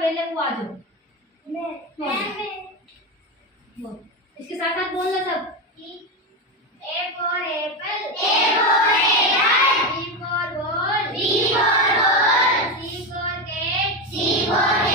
पहले वो आ जाओ। मैं बोल। इसके साथ साथ बोलना सब। A for apple. A for apple. B for ball. B for ball. C for cat. C for